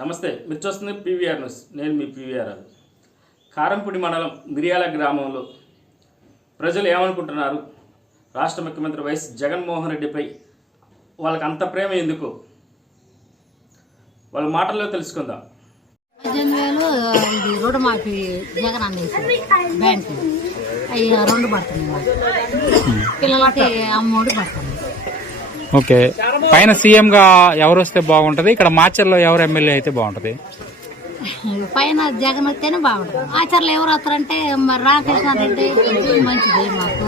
నమస్తే మీరు చూస్తుంది పీవీఆర్ న్యూస్. నేను మీ పీవీఆర్ కారంపూడి మండలం మిరియాల గ్రామంలో ప్రజలు ఏమనుకుంటున్నారు? రాష్ట్ర ముఖ్యమంత్రి వైఎస్ జగన్మోహన్ రెడ్డిపై వాళ్ళకి అంత ప్రేమ ఎందుకు? వాళ్ళ మాటల్లో తెలుసుకుందాం. పద్దెనిమిది వేలు ఇది రుణమాఫీ జగన్ బ్యాంకు అవి రెండు పడుతుంది పిల్లలకి అమ్మఒడి పడుతుంది. ఓకే. పైన సీఎం గా ఎవరు వస్తే బాగుంటది? ఇక్కడ మాచర్లో ఎవరు ఎమ్మెల్యే అయితే బాగుంటది? పైన జగన్ వస్తేనే బాగుంటుంది. ఆచార్యులు ఎవరు వస్తారంటే మరి రామకృష్ణ రెడ్డి మంచిది మాకు.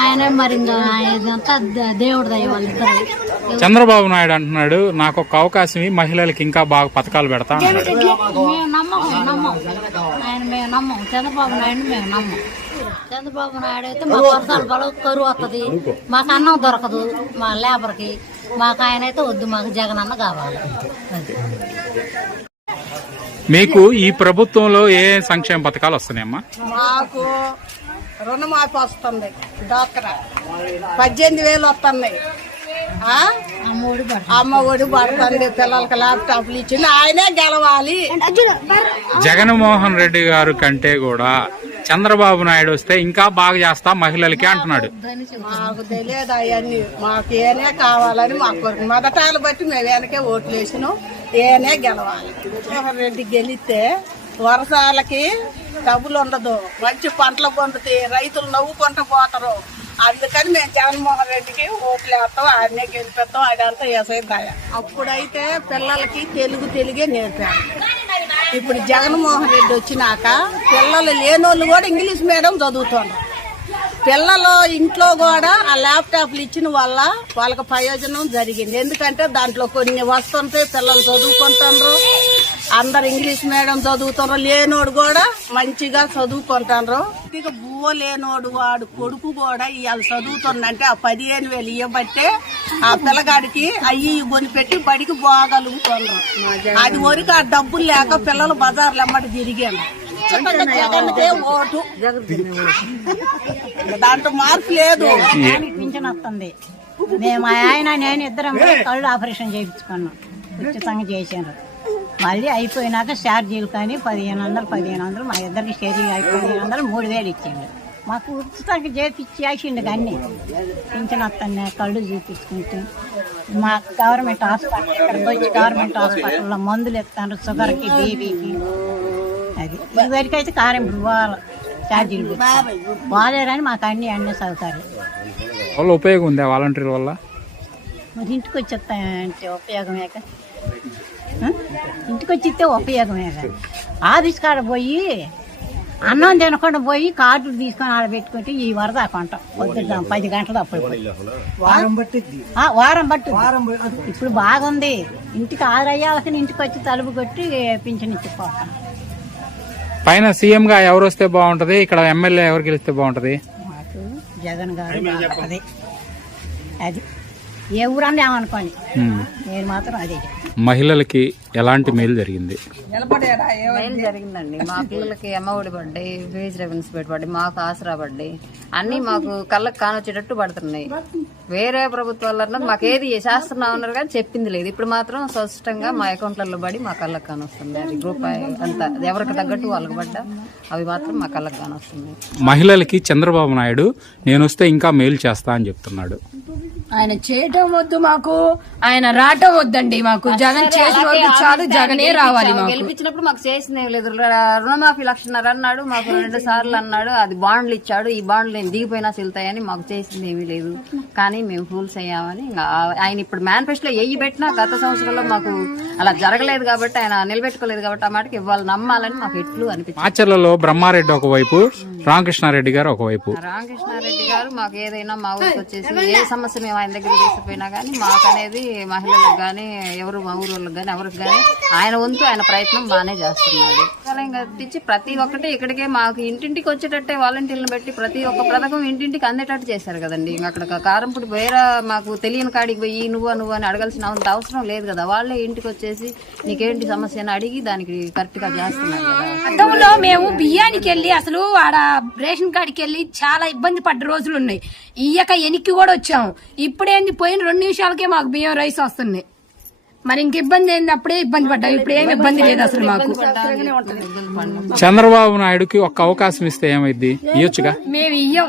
ఆయన మరి ఇంకా ఇదంతా దేవుడి దయ వాళ్ళిద్దరు చంద్రబాబు నాయుడు అంటున్నాడు నాకు ఒక అవకాశం మహిళలకి ఇంకా బాగా పథకాలు పెడతా మేము నమ్మం నమ్మం. ఆయన మేము నమ్మం. చంద్రబాబు నాయుడు మేము నమ్మం. చంద్రబాబు నాయుడు అయితే మాకు వర్షాలు బలం కరువు వస్తుంది మాకు అన్నం దొరకదు మా లేబర్కి. మాకు ఆయన అయితే వద్దు మాకు జగన్ అన్న కావాలి. మీకు ఈ ప్రభుత్వంలో ఏ సంక్షేమ పథకాలు వస్తున్నాయమ్మా? మాకు రుణమాఫీ వస్తుంది డాక్రా పద్దెనిమిది వేలు వస్తుంది ఆ? అమ్మఒడి పడుతుంది అమ్మ ఒడి పడుతుంది పిల్లలకి ల్యాప్టాప్లు ఇచ్చింది ఆయనే గెలవాలి. జగన్మోహన్ రెడ్డి గారు కంటే కూడా చంద్రబాబు నాయుడు వస్తే ఇంకా బాగా చేస్తా మహిళలకి అంటున్నాడు. మాకు తెలియదు అవన్నీ. మాకు ఏనే కావాలని మాకు కోరిక మొదటాలు బట్టి మేము వెనకే ఓట్లు వేసినాం. ఏనే గెలవాలి. రెడ్డి గెలిస్తే వర్షాలకి డబ్బులు ఉండదు. మంచి పంటలు పండుతాయి రైతులు నవ్వుకుంటూ పోతారు. అందుకని మేము జగన్మోహన్ రెడ్డికి ఓట్లు వేస్తాం ఆయనే గెలిపిస్తాం ఆడంతా వేసేదాయ అప్పుడైతే పిల్లలకి తెలుగు తెలుగే నేర్పాను ఇప్పుడు జగన్మోహన్ రెడ్డి వచ్చినాక పిల్లలు లేనోళ్ళు కూడా ఇంగ్లీష్ మీడియం చదువుతున్నారు పిల్లలు ఇంట్లో కూడా ఆ ల్యాప్టాప్లు ఇచ్చిన వల్ల వాళ్ళకి ప్రయోజనం జరిగింది. ఎందుకంటే దాంట్లో కొన్ని వస్తుంటాయి పిల్లలు చదువుకుంటుండ్రు. అందరు ఇంగ్లీష్ మీడియం చదువుతారు లేనోడు కూడా మంచిగా చదువుకుంటారు ఇక బువ్వ లేనోడు వాడు కొడుకు కూడా ఇవాళ చదువుతుందంటే ఆ పదిహేను వేలు ఇవ్వబట్టే ఆ పిల్లగాడికి అయ్యి కొనిపెట్టి బడికి పోగలుగుతున్నారు అది వరకు ఆ డబ్బులు లేక పిల్లలు బజార్లు ఎమ్మటి తిరిగాను. జగన్కే ఓటు. దాంట్లో మార్పు లేదు. పింఛన్ వస్తుంది. మేము ఆయన నేను ఇద్దరం కళ్ళు ఆపరేషన్ చేయించుకున్నాం. ఉచితంగా చేశారు. మళ్ళీ అయిపోయినాక ఛార్జీలు కానీ పదిహేను వందలు పదిహేను వందలు మా ఇద్దరికి షేరింగ్ పదిహేను వందలు మూడు వేలు ఇచ్చిండు. మాకు ఉచితంగా చేపించి వేసిండు అన్ని పింఛన్ వస్తాను కళ్ళు చూపించుకుంటే. మా గవర్నమెంట్ హాస్పిటల్ ఇక్కడికి వచ్చి గవర్నమెంట్ హాస్పిటల్లో మందులు ఇస్తాను షుగర్కి బీపీకి. అది. ఇదివరకు అయితే కారం పోవాలి ఛార్జీలు పెట్టి. బాగాలేరని మాకు అన్ని అన్ని సౌకర్యం. వాళ్ళ ఉపయోగం ఉందా వాలంటీర్ వల్ల? మరి ఇంటికి ఉపయోగమే కదా ఆ? ఇంటికి వచ్చి ఇస్తే ఉపయోగమే ఆఫీస్ కాడ పోయి అన్నం తినకుండా పోయి కార్డులు తీసుకొని ఆడ పెట్టుకుంటే ఈ వరద కొంటాం పొద్దున్న పది గంటలు అప్పుడు. వారం పట్టింది వారం పట్టు ఇప్పుడు బాగుంది. ఇంటికి ఆరయ్యాల్సిన ఇంటికి వచ్చి తలుపు కొట్టి పింఛన్ ఇచ్చిపోతాం. పైన సీఎం గా ఎవరు వస్తే బాగుంటది? ఇక్కడ ఎమ్మెల్యే ఎవరు గెలిస్తే బాగుంటది? జగన్ గారు బాగుంటది. అది. ఏ ఊరన్నా ఏమనుకోండి. నేను మాత్రం అదే. మహిళలకి ఎలాంటి మేలు జరిగింది? మేలు జరిగిందండి. మా పిల్లలకి అమ్మఒడి పడ్డాయి వేజ్ రెవెన్యూస్ పడ్డాయి మాకు ఆసరా పడ్డాయి అన్ని మాకు కళ్ళకి కానొచ్చేటట్టు పడుతున్నాయి. వేరే ప్రభుత్వాలు మాకు ఏది చేస్తున్నాం అన్నారు కానీ చెప్పింది లేదు. ఇప్పుడు మాత్రం స్పష్టంగా మా అకౌంట్లలో పడి మా కళ్ళకి కానొస్తుంది అది రూపాయి అంత ఎవరికి తగ్గట్టు వాళ్ళకి పడ్డా అవి మాత్రం మా కళ్ళకి కానొస్తున్నాయి. మహిళలకి చంద్రబాబు నాయుడు నేను వస్తే ఇంకా మేలు చేస్తా అని చెప్తున్నాడు. ఆయన చేయటం వద్దు మాకు ఆయన రావటం వద్దండి మాకు. జగన్ చేసిన వరకు చాలు జగనే రావాలి మాకు. గెలిపించినప్పుడు మాకు చేసింది ఏం లేదు. రుణమాఫీ లక్షన్నర అన్నాడు మాకు రెండు సార్లు అన్నాడు అది బాండ్లు ఇచ్చాడు ఈ బాండ్లు ఏం దిగిపోయినా చెల్తాయని మాకు చేసింది ఏమీ లేదు. కానీ మేము ఫూల్స్ అయ్యామని ఆయన ఇప్పుడు మేనిఫెస్టోలో ఎయ్యి పెట్టినా గత సంవత్సరంలో మాకు అలా జరగలేదు కాబట్టి ఆయన నిలబెట్టుకోలేదు కాబట్టి ఆ మాటకి ఇవ్వాలి నమ్మాలని మాకు ఎట్లు అనిపించింది. మాచర్లలో బ్రహ్మారెడ్డి ఒకవైపు రామకృష్ణారెడ్డి గారు ఒకవైపు. రామకృష్ణారెడ్డి గారు మాకు ఏదైనా మా ఊరికి వచ్చేసి ఏ సమస్య మేము ఆయన దగ్గర తీసుకుపోయినా కానీ మాకు అనేది మహిళలకు కానీ ఎవరు మా ఊరు వాళ్ళకి కానీ ఎవరికి కానీ ఆయన వంతు ఆయన ప్రయత్నం బాగానే చేస్తున్నాడు. కట్టించి ప్రతి ఒక్కటి ఇక్కడికే మాకు ఇంటింటికి వచ్చేటట్టే వాలంటీర్లను పెట్టి ప్రతి ఒక్క పథకం ఇంటింటికి అందేటట్టు చేశారు కదండి. అక్కడ కారంపుడు వేరే మాకు తెలియని కాడికి పోయి నువ్వు నువ్వు అని అడగాల్సిన అంత అవసరం లేదు కదా. వాళ్ళే ఇంటికి వచ్చేసి నీకేంటి సమస్య అని అడిగి దానికి కరెక్ట్గా చేస్తున్నారు గతంలో మేము బియ్యానికి వెళ్ళి అసలు ఆడ రేషన్ కార్డుకి వెళ్ళి చాలా ఇబ్బంది పడ్డ రోజులు ఉన్నాయి. ఇయ్యక ఎనికి కూడా వచ్చాము. ఇప్పుడేంది పోయిన రెండు నిమిషాలకే మాకు బియ్యం రైస్ వస్తున్నాయి మరి ఇంక ఇబ్బంది ఏంది? అప్పుడే ఇబ్బంది పడ్డాం. ఇప్పుడు ఏం ఇబ్బంది లేదు అసలు మాకు. చంద్రబాబు నాయుడుకి ఒక్క అవకాశం ఇస్తే ఏమైద్ది? ఇయ్యొచ్చుగా? మేము ఇయ్యం.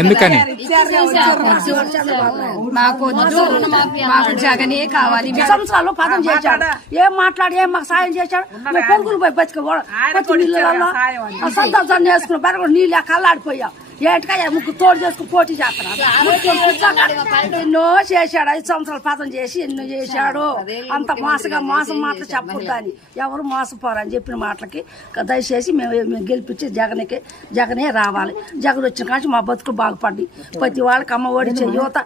ఎందుకని? మాకు వద్దు. మాకు జగనే కావాలి. సంవత్సరాలు పదం చేశాడు. ఏం మాట్లాడి ఏం మాకు సాయం చేశాడు? పొంగులు పోయి బతికి సంతోషాన్ని వేసుకుని బరగడు నీళ్ళు కళ్ళాడిపోయాం ఏంటికయ్యా ముగ్గు తోడు చేసుకుని పోటీ చేస్తున్నాడు ఎన్నో చేశాడు. ఐదు సంవత్సరాలు పదం చేసి ఎన్నో చేశాడు. అంత మోసగా మోసం మాటలు చెప్పొద్దని. ఎవరు మోసపోరు అని చెప్పిన మాటలకి దయచేసి మేము మేము గెలిపించి జగన్కి జగనే రావాలి. జగన్ వచ్చిన కాంచి మా బతుకులు బాగుపడి ప్రతి వాళ్ళకి అమ్మ ఓడి యువత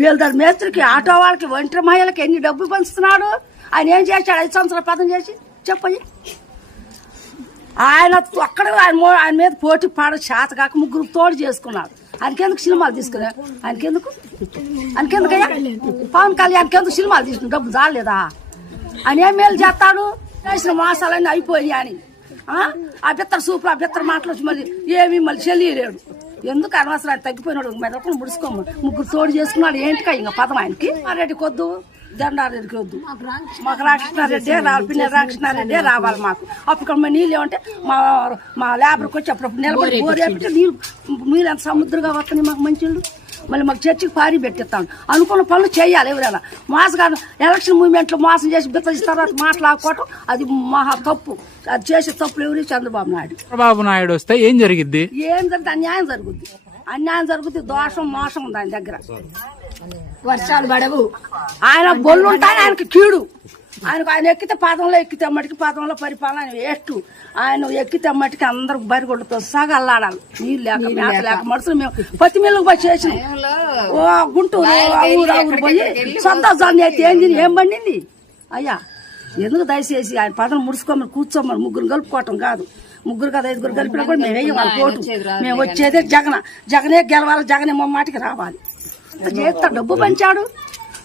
బేల్దారి మేస్త్రికి ఆటో వాళ్ళకి ఒంటరి మహిళకి ఎన్ని డబ్బులు పంచుతున్నాడు? ఆయన ఏం చేశాడు? ఐదు సంవత్సరాలు పదం చేసి చెప్పయ్యి. ఆయన ఒక్కడ ఆయన ఆయన మీద పోటీ పాడ చేత కాక ముగ్గురు తోడు చేసుకున్నాడు ఆయనకెందుకు సినిమాలు తీసుకున్నా ఆయనకెందుకు? ఆయనకెందుకయ్యా? పవన్ కళ్యాణ్కి ఎందుకు సినిమాలు తీసుకుని డబ్బు చాలేదా ఆయన ఏం మేలు చేస్తాడు? వేసిన మోసాలన్నీ అయిపోయాయి అని. ఆ? ఆ బిత్తర సూపులు ఆ బిత్తర మాటలు మళ్ళీ ఏమి మళ్ళీ చెల్లియలేడు. ఎందుకు అనవసరం? ఆయన తగ్గిపోయినాడు. మెదకుండా ముడుచుకోము. ముగ్గురు తోడు చేసుకున్నాడు. ఏంటికా ఇంకా పదం ఆయనకి? ఆ రెడ్డి కొద్దు దండారెడ్డికి వద్దు. మాకు రామకృష్ణారెడ్డి రావాలి పిన్న రామకృష్ణారెడ్డి రావాలి మాకు. అప్పుడు మా నీళ్ళు ఏమంటే మా మా లేబర్కి వచ్చి అప్పుడప్పుడు నిలబడి బోరేపితే నీళ్ళు నీళ్ళు ఎంత సముద్రంగా వస్తున్నాయి మాకు మంచిళ్ళు? మళ్ళీ మాకు చర్చికి పారి పెట్టిస్తాను. అనుకున్న పనులు చేయాలి ఎవరైనా. మోసగాను ఎలక్షన్ మూవ్మెంట్లో మోసం చేసి బిత్తల తర్వాత మాట్లాడుకోవటం అది మహా తప్పు. అది చేసే తప్పులు ఎవరు? చంద్రబాబు నాయుడు. చంద్రబాబు నాయుడు వస్తే ఏం జరిగిద్ది? ఏం జరిగితే అన్యాయం జరుగుద్ది. అన్యాయం జరుగుద్ది. దోషం మోసం ఉంది ఆయన దగ్గర. వర్షాలు పడవు. ఆయన బొల్లు ఉంటాయి ఆయనకి కీడు. ఆయనకు ఆయన ఎక్కితే పాదంలో ఎక్కితే మటుకి పాదంలో పరిపాలన వేస్ట్. ఆయన ఎక్కితే మటుకి అందరూ బరిగొడ్డతో సగా అల్లాడాలి. నీళ్ళు లేక మేత లేక. మనుషులు మేము పత్తి మిల్లుకు పోయి చేసినాం. ఓ గుంటూరు ఊరు ఊరు పోయి సంతోషాన్ని అయితే ఏం తిని ఏం పండింది? అయ్యా ఎందుకు దయచేసి ఆయన పదం ముడుచుకోమని కూర్చోమని ముగ్గురు కలుపుకోవటం కాదు. ముగ్గురు కదా ఐదుగురు కలిపినా కూడా మేము వేయం వాళ్ళ కోటు. మేము వచ్చేదే జగన్. జగనే గెలవాలి జగనే మా మాటికి రావాలి. చేస్తా డబ్బు పంచాడు?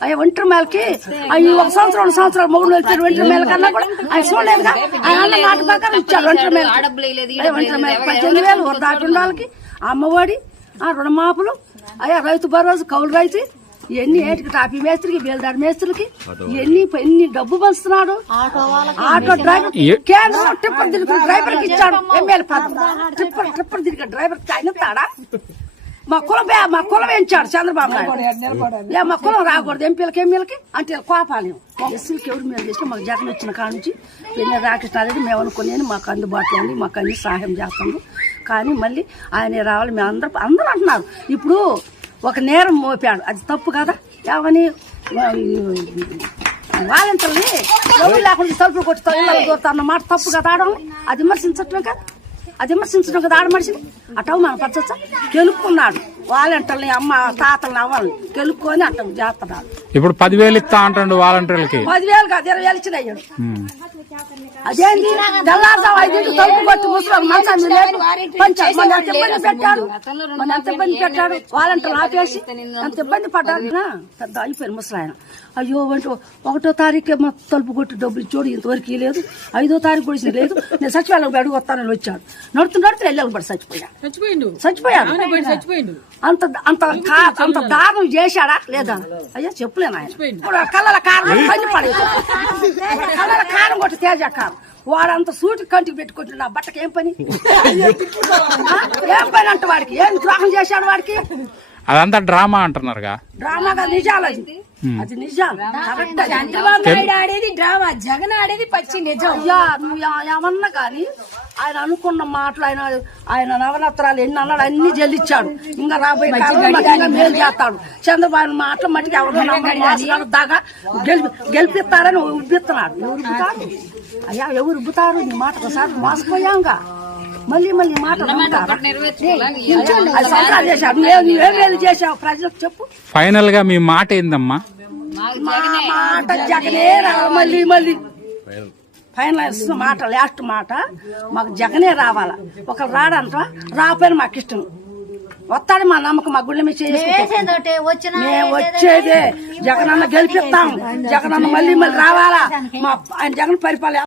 అయ్యా ఒంటరి మేలకి. అయ్యి ఒక సంవత్సరం రెండు సంవత్సరాలు మూడు నెలలు ఒంటరి మేల కన్నా కూడా ఆయన చూడలేదుగా ఆయన మాట ప్రకారం ఇచ్చాడు ఒంటరి మేల ఒంటరి మేల పద్దెనిమిది వేలు వరదాటి వాళ్ళకి అమ్మఒడి ఆ రుణమాపులు అయ్యా రైతు భరోసా కౌలు రైతు ఎన్ని ఏటికి టాపీ మేస్త్రికి బేల్దాడి మేస్త్రికి ఎన్ని ఎన్ని డబ్బు పంచుతున్నాడు. ఆటో డ్రైవర్ కేంద్రం టిప్పర్ తిరిగి డ్రైవర్కి ఇచ్చాడు ఎమ్మెల్యే పదం. టిప్పర్ టిప్పర్ తిరిగి డ్రైవర్కి ఆయన ఇస్తాడా మా కులం మా కులం వేయించాడు చంద్రబాబు నాయుడు? ఏ మా కులం రాకూడదు. ఎంపీలకి ఎమ్మెల్యేలకి అంటే కోపాలి ఎస్సీలకి ఎవరు మేము చేస్తే మాకు జగన్ వచ్చిన కాడ నుంచి ఎన్ని రాకృష్ణారెడ్డి మేము అనుకునేది మాకు అందుబాటులో ఉంది మాకు అన్ని సహాయం చేస్తుంది. కానీ మళ్ళీ ఆయన రావాలి మేము అందరూ అందరూ అంటున్నారు. ఇప్పుడు ఒక నేరం మోపాడు. అది తప్పు కదా? ఏమని? వాలంటీర్ని ఎవరు లేకుండా తలుపులు కొట్టి తలుపులు అన్న మాట తప్పు కదా ఆడడం అది విమర్శించటమే కదా? అది విమర్శించడం కదా ఆడ మనిషిని. అటవు మన పచ్చచ్చ? గెలుపుకున్నాడు వాలంటీర్ని అమ్మ తాతల్ని అవ్వాలని గెలుపుకొని అట్ట చేస్తున్నాడు. ఇప్పుడు పదివేలు ఇస్తా అంటాడు వాలంటీర్లకి. పదివేలు కాదు ఇరవై వేలు ఇచ్చిన అయ్యాడు అదేంటి తెల్లారుజాము ఐదింటి తలుపు కొట్టి ముసలి ఎంత ఇబ్బంది పెట్టాడు? మన ఎంత ఇబ్బంది పెట్టాడు? వాలంటీర్లు ఆపేసి ఎంత ఇబ్బంది పడ్డాడు? పెద్ద అయిపోయారు ముసలి ఆయన అయ్యో అంటే ఒకటో తారీఖు మా తలుపు కొట్టి డబ్బులు ఇచ్చోడు ఇంతవరకు లేదు. ఐదో తారీఖు కూడా లేదు. నేను సచివాలయం అడుగు వస్తానని వచ్చాడు నడుతూ నడుతూ వెళ్ళాలి పడి చచ్చిపోయాడు? చచ్చిపోయాడు? అంత అంత కా- అంత దారుణం చేశాడా? లేదా? అయ్యా చెప్పలేను ఆయన. ఇప్పుడు కళ్ళ కారం పని పడేది కళ్ళ కారం కొట్టి తేజ కారం వాడంత సూటి కంటికి పెట్టుకుంటున్నా బట్టకి ఏం పని? ఏం పని అంట వాడికి? ఏం ద్రోహం చేశాడు వాడికి? అదంతా డ్రామా అంటున్నారుగా. డ్రామాగా నిజాలు అది. అది నిజాలు. కరెక్ట్ అది. చంద్రబాబు నాయుడు ఆడేది డ్రామా జగన్ ఆడేది పచ్చి నిజం. అయ్యా నువ్వు ఏ- ఏమన్నా కానీ ఆయన అనుకున్న మాటలు ఆయన ఆయన నవరత్నాలు ఎన్ని అన్నాడు అన్ని చెల్లించాడు ఇంకా రాబోయే కాలంలో మాకు ఇంకా మేలు చేస్తాడు. చంద్రబాబు మాటలు మట్టికి ఎవరు దాకా గెలిపి గెలిపిస్తారని ఉబ్బిస్తున్నాడు. ఎవరు ఉబ్బుతారు? అయ్యా ఎవరు ఉబ్బుతారు? నీ మాట ఒకసారి మోసపోయాంగా మళ్ళీ మళ్ళీ మాట నమ్ముతారా? అది సంక్రాంతి చేశాడు నువ్వే- నువ్వేం మేలు చేశావు. ప్రజలకు చెప్పు. ఫైనల్గా మీ మాట ఏందమ్మా? మా మాట జగనే రావాలి మళ్ళీ మళ్ళీ. ఫైనల్ మాట లాస్ట్ మాట మాకు జగనే రావాలా? ఒకరు రాడంట రాకపోయినా మాకు ఇష్టం. వస్తాడు మా నమ్మకం మా గుళ్ళ మీద వచ్చేదే. జగనన్న గెలిపిస్తాం. జగనన్న మళ్ళీ మళ్ళీ రావాలా? మా ఆయన జగన్ పరిపాలన